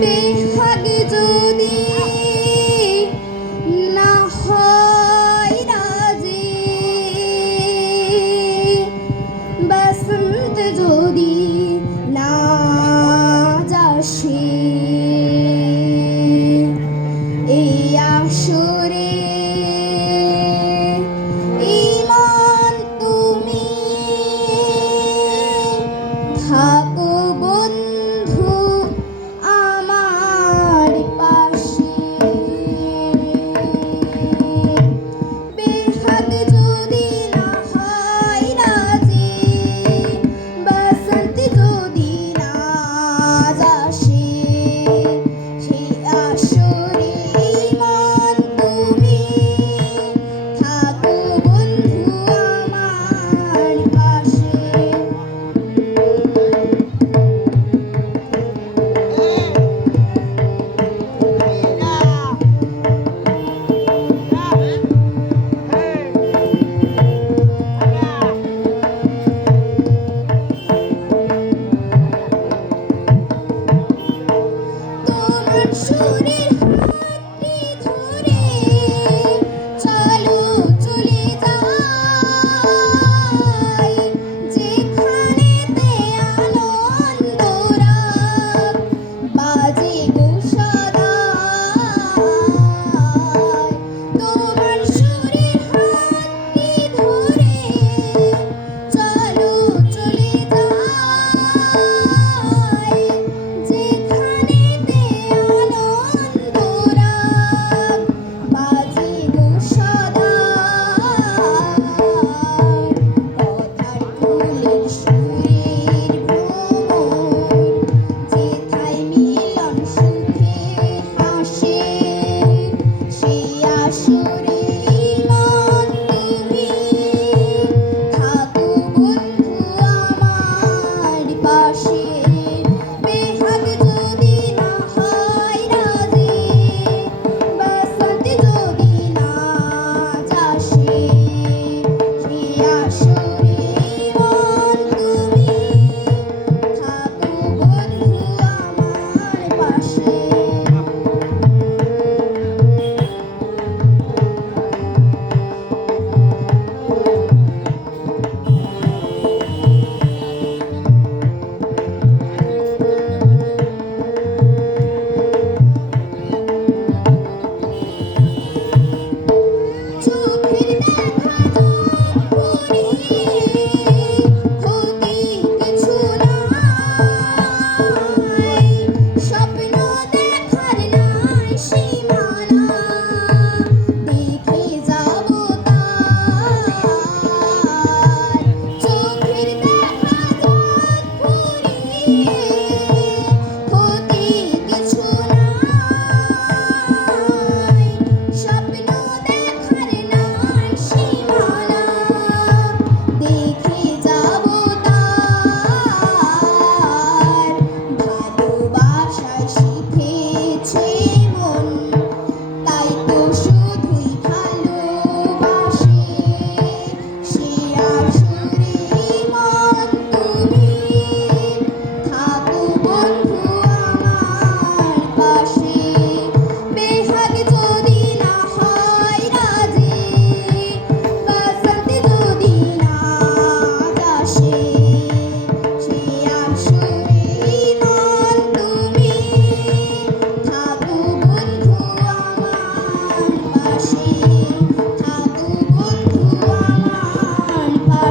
বেহাগে সুরের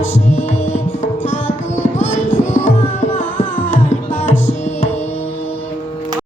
Thank you.